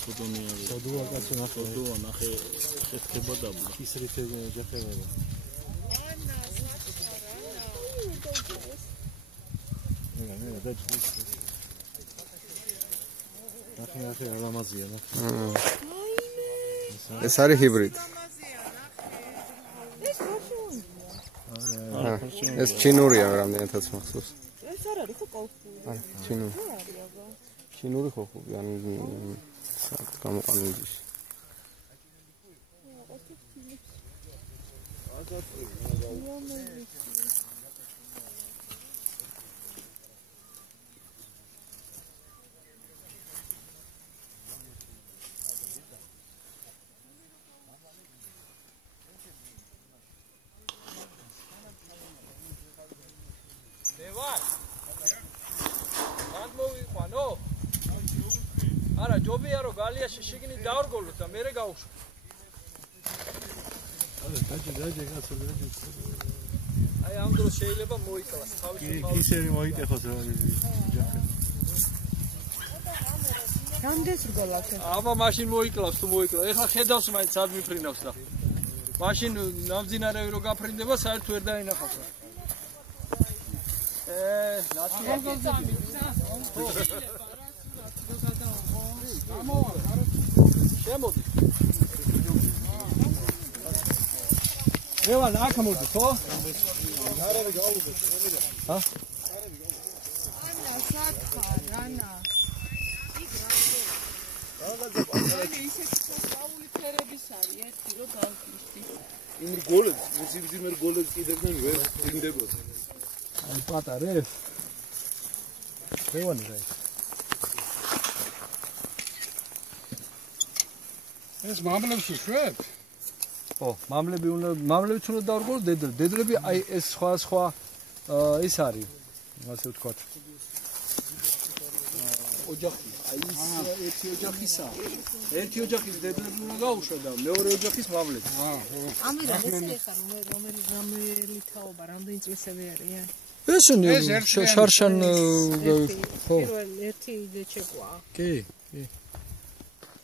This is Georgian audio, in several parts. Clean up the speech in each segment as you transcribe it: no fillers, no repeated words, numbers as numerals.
ცოდონია. ცოდოა კაცო ნახე. ცოდოა ნახე ხეთქება დაბლა. ისრით ჯახებია. მე დაჭრის. ნახე ალამაზია ნახე. ეს არის ჰიბრიდი. ეს ჩინურია რამდენადაც მახსოვს. ეს არ არის ხო კოლხური? არა, ჩინური. ჩინური ხო ანუ გამოყენების. არა ჯობია რომ გალიაში შიგნით დავრგოლოთ და მერე გავუშვი. დაჯე კაცო დაჯე. აი ამ დროს შეიძლება მოიკლას თავის ისერი მოიტეხოს რა ჯახე. რამდენს რგოლავთ? აბა მაშინ მოიკლავს თუ მოიკლავს. ეხლა ხედავს მაინც სად მიფრინავს და. მაშინ ნამძინარევი რო გაფრინდება საერთოდ ვერ დაინახავს. შემოდი. რევან აქ მოდი ხო? გარები გავუძე. ჰა? ანა საკხარ, ანა. ისეთი სწავლული ფერების არის, ერთი რო გავგიშდი. იმ რგოლებს, მისივდიმე რგოლებს კიდევდნენ ვერ ბრინდებოდა. აი პატარებს. რევანი რა ის? ეს მამლებში შვებ? ო, მამლებიც უნდა დავრგოლოს დედრები. დედრები აი ეს სხვა ის არის, ასე ვთქვათ. ოჯახი, აი ის ერთი ოჯახისა. ერთი ოჯახის დედრები უნდა გაუშვა და მეორე ოჯახის მამლები. ამირა ეს ხარ რომელი თაობა, რამდენი წლისები არიან? ეს შარშან ხო. ერთი დეჩეკვა. კი.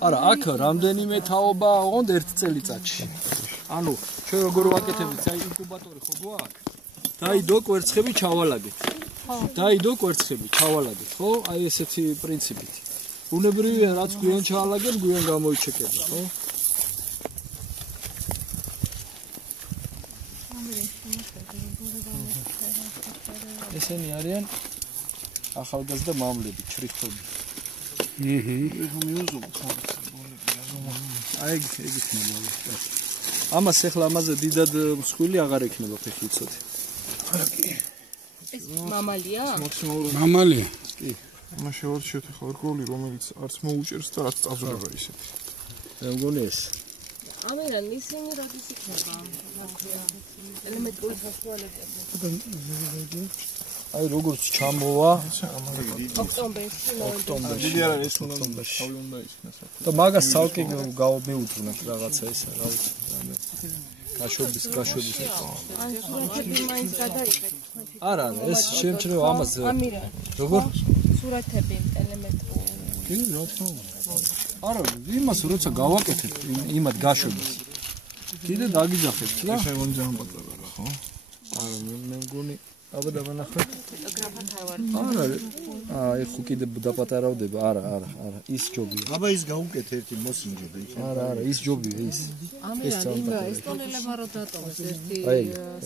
არა, აქ რამდენიმე თაობა ოღონდ ერთ წელიწადში. ანუ ჩვენ როგორ ვაკეთებთ, აი ინკუბატორი ხო გვაქვს? დაიდო კვერცხები ჩავალაგეთ. დაიდო კვერცხები ჩავალაგეთ, ხო? აი ესეთი პრინციპით. უნებრივია რაც გვიან ჩავალაგენ, გვიან გამოიჩეკება, ხო? ესენი არიან ახალგაზრდა მამლები, ჩრიქთები. აი ეგ მამლები. ამას ახლა ამაზე დიდად მსხვილი აღარ ექნება ფეხი იცოდი. ეს მამალია? მამალია. კი. ამას შევარჩიოთ ახლა რგოლი, რომელიც არც მოუჭერს და რაც წაზრება ისეთი. მე მგონი ეს. ამერან ისინი როდის იქნება? ელემენტური საშუალებები. აი როგორც ჩამოვა ოქტომბერში. დიდი არა ეს უნდა იქნას. და მაგას ცალკე გამოვიუძვნათ რაღაცა ეს რა ვიცი. გაშვების. აი სურათები მაინც გადაიღეთ. არა, ეს შემჩნევა ამას. ამირა. როგორ? სურათები ელემენტური. კი, რა თქმა უნდა. არა, იმას როცა გავაკეთებ იმად გაშვებას. კიდე დაგიძახებთ რა? ეს ეგონი ძალიან პატარა რა, ხო? არა, მე მგონი აბა დავანახოთ. ფოტოგრაფად არ ვარ. არა, აი ხო კიდე დაპატარავდება. არა, ის ჯობია. აბა ის გაუკეთ ერთი მოსინჯები. არა, ის ჯობია ის. ამერა ესტონელებმა რო დატოვეს ერთი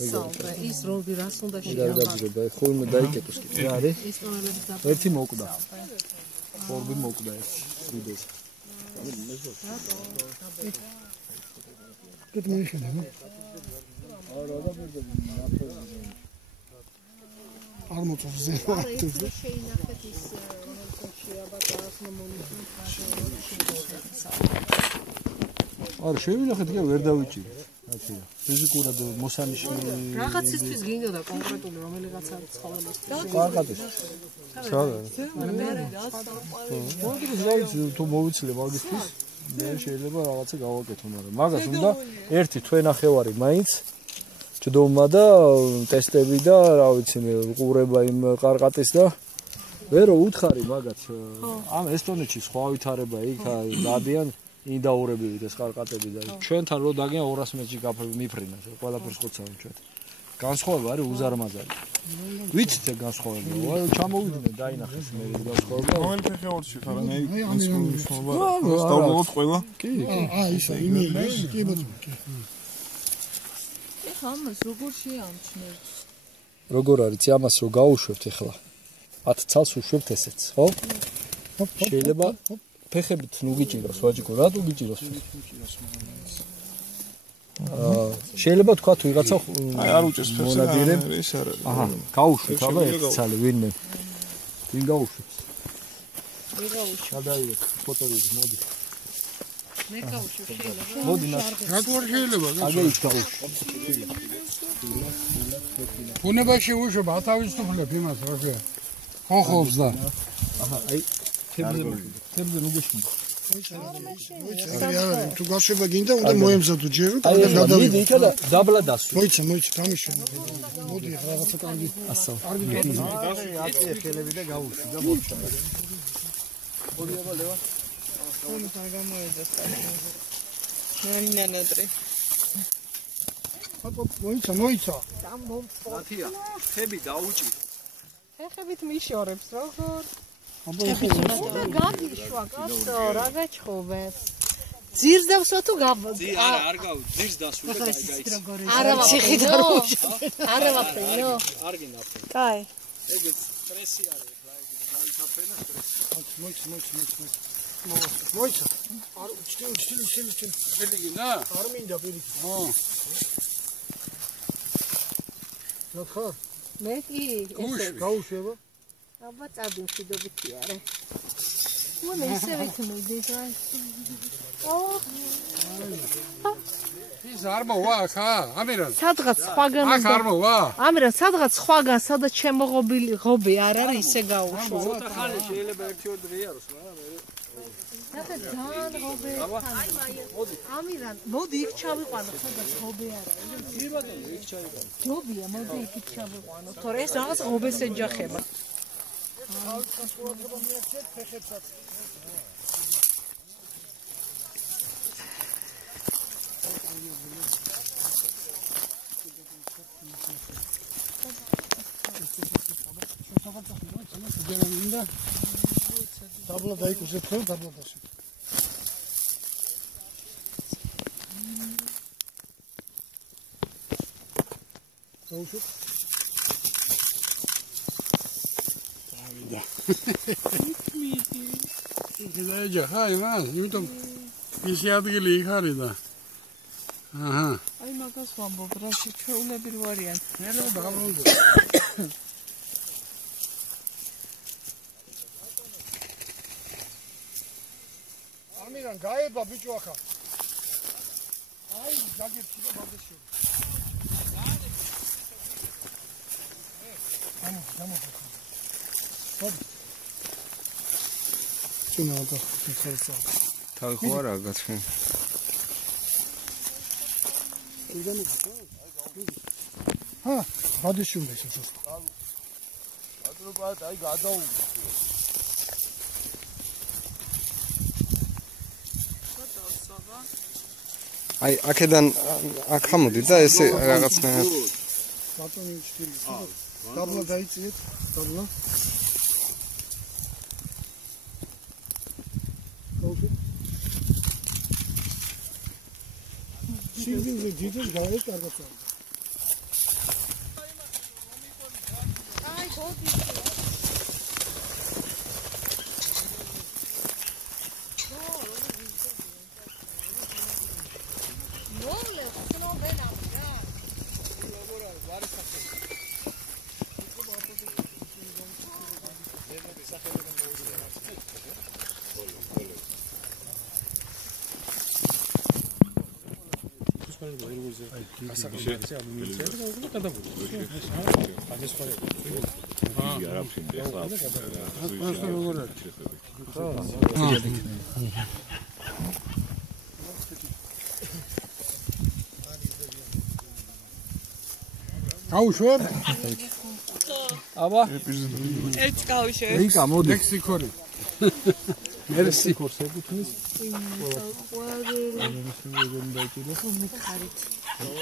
საუბრა. ის როდი რას უნდა შეამბა. გადაგაძრება, ხო უნდა დაიკეტოს კიდე. რა არის? ესტონელებს და ერთი მოკვდა. ორბი მოკვდა ეს. ვიდეს. არ მოწევს ზე. შეინახეთ ის შეაბატას არა, შევინახეთ კი ვერ დავიჭირეთ. რაცია. ფიზიკურად მოსანიშნული რაღაცისთვის გინდოდა კონკრეტული რომელიღაცა ცხოველის. კარგად. სადა. მაგის თუ მოვიცილე მაგისთვის, მე შეიძლება რაღაცა გავაკეთო, მაგრამ მაგას უნდა ერთი თვენახევარი მაინც ჯდომა და ტესტები და რა ვიცი მე ყურება იმ ყარყატის და ვერო უთხარი მაგაც ამ ესტონეთში სხვა ვითარება იქ დადიან ინდაურებივით ეს ყარყატები და ჩვენთან რო დაგიან 200 მეტრში მიფრინას ყველაფერს ხოცავენ ჩვენ განსხვავება არის უზარმაზარი ვიცით ეგ განსხვავება ჩამოვიდნენ დაინახეს მე განსხვავება რომელი ფეხეორში ხარ მე ის დავუყოთ ყველა კი ისა იმეილი კი ბოთი ეხა ამას როგორ შეამჩნევთ როგორ არის ამას რო გაუშვებთ ეხლა 10 წელს უშვებთ ესეც ხო შეიძლება ფეხებით ნუ გიჭიროს ვაჭიკო რატო გიჭიროს შეიძლება თქვა თუ ვიღაცა აი არ უჭერს ფეხს ეს არ არის აჰა გაუშვით აბა ერთი ცალი ვინმე ვინ გაუშვებს მე გავუშვებ გადაიღეთ ფოტოები მოდი მე გავუშვებ შეიძლება მოდი რატო არ შეიძლება აგეიც გაუშვებ ბუნებაში უშვებ ათავისუფლებ იმას როხია ხოხობს და აჰა აი თემზე ნუ გეშინდა არა თუ გაშვება გინდა უნდა მოემზადო ჯერო და გადავიდი იქა და დაბლა დასვი მოიცა გამიშენე მოდი რაღაცა კარგი ასო კარგი აწე ხელები და გაუშვი და მოჩა მოდი აბა ლევა ორი გამოეძახ ნანანადრი მოიცა ნათია ხები დაუჭი ფეხებით მიშორებს როგორ გაგიშვა კაცო რა გაჩხობებს ძირს დავსვა თუ არ გავ ძირს დასვი და გაიცა არა ვაფრინო არა ვაფრინო არ გინაფრინო კაი ეგეც სტრესი არის განსაფრენა სტრესი მოიცა არ უჩტი შეგიგინა არ მინდა პირიქით რა ხარ მე კი ესე გაუშვება აბა წადიმშვიდობითი არა მოდე ისე ვეთმოდი და ის არ მოვა ხა ამირან სადღაც სხვაგან აქ არ მოვა ამირან სადღაც სხვაგან სადაც შემოღობილი ღობე არ არის ისე გაუშვა ცოტა ხანი შეიძლება 1-2 რეაროს მაგრამ ნახე ძალიან ღობე ამირან მოდი იქ ჩავიყვანო სადაც ღობე არ არის კი ბატონო იქ ჩავიყვანო ჯობია მოდი იქ ჩავიყვანო თორე ეს რაღაც ღობეს ეჯახება დაბლა დაიკუსეთ ხო დაბლა დასვით გაუშვით დაიჯა ჰაი მან იმიტომ ისი ადგილი იქ არის და აჰა აი მაგას ვამბობ რა შეჩეულები რო არიან მე რა დაბრუნდი ამირან გაება ბიჭო ახლა აი გაგიფი და ბავშვი გამო ჩუნა და ხერხა თავი ხო არა გაცხრენ ჰა ბადიში უნდა ისე აკრობატ აი გადაუ აი აქედან აქ ამოდი და ესე რაღაცნაირად ბატონი ჩილი დაბლა დაიწიეთ დაბლა შიგნით ძიძის გავეთ კარგად აი გოდი გაუშვებ აბა ერთ კავშირი. რიკა მოდი. ლექსიკორი. მერსი.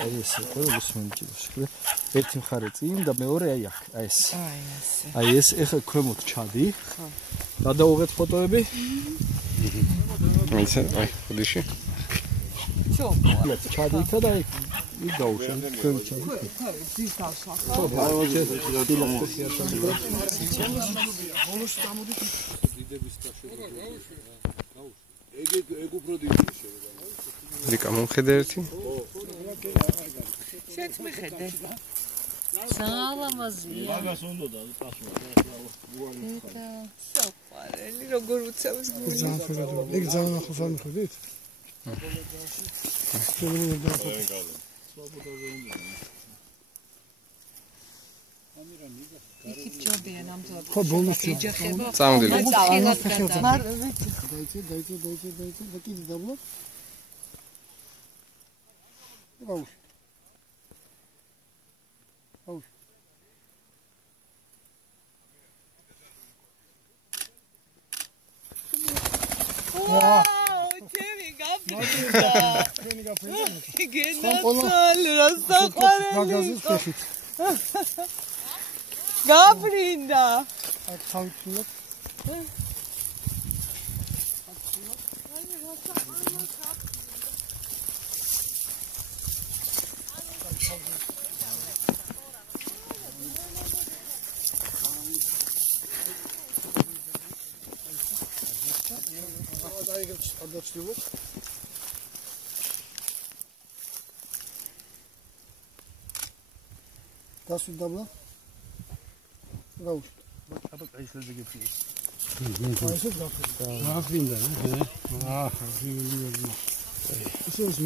აი ეს ყოველთვის მომჭირდება. ერთი მხარე წინ და მეორე აი აქ, აი ეს. აი ეს ეხა ქვემოთ ჩადი. ხო. გადავუღეთ ფოტოები. ისე, აი, ხოდიში. ჩადი იქა და აი დაუშენ ქვემოთ ჩადი. ძის დავსვა. ეგ უფრო დიდი შეიძლება. რიკა მომხედე ერთი? შენც მიხედე. სალამაზია. მაგას უნდა და პასუხი. და საყვარელი როგორ უცავს გული. ეგ ძალიან ახლოს არ მიხედით? იქ ჯობია ნამდვილად. ხო, ბოლოს იჯახება. წამოდილი. ხილად გადადა. დაიწე და კიდე დაბლა. აუ. ჩემი გაფრინდა. გენაცვალ რასაყვარელი. მაგაზის ფეხით. გაფრინდა. აქ თავით გადაჭრილოთ. დასვით დაბლა. გაუშვით. აბა ეს ლეზე გიფრინდა. აი ეს გაფრინდა. გაფრინდა, აა, გიფრინდა. ეს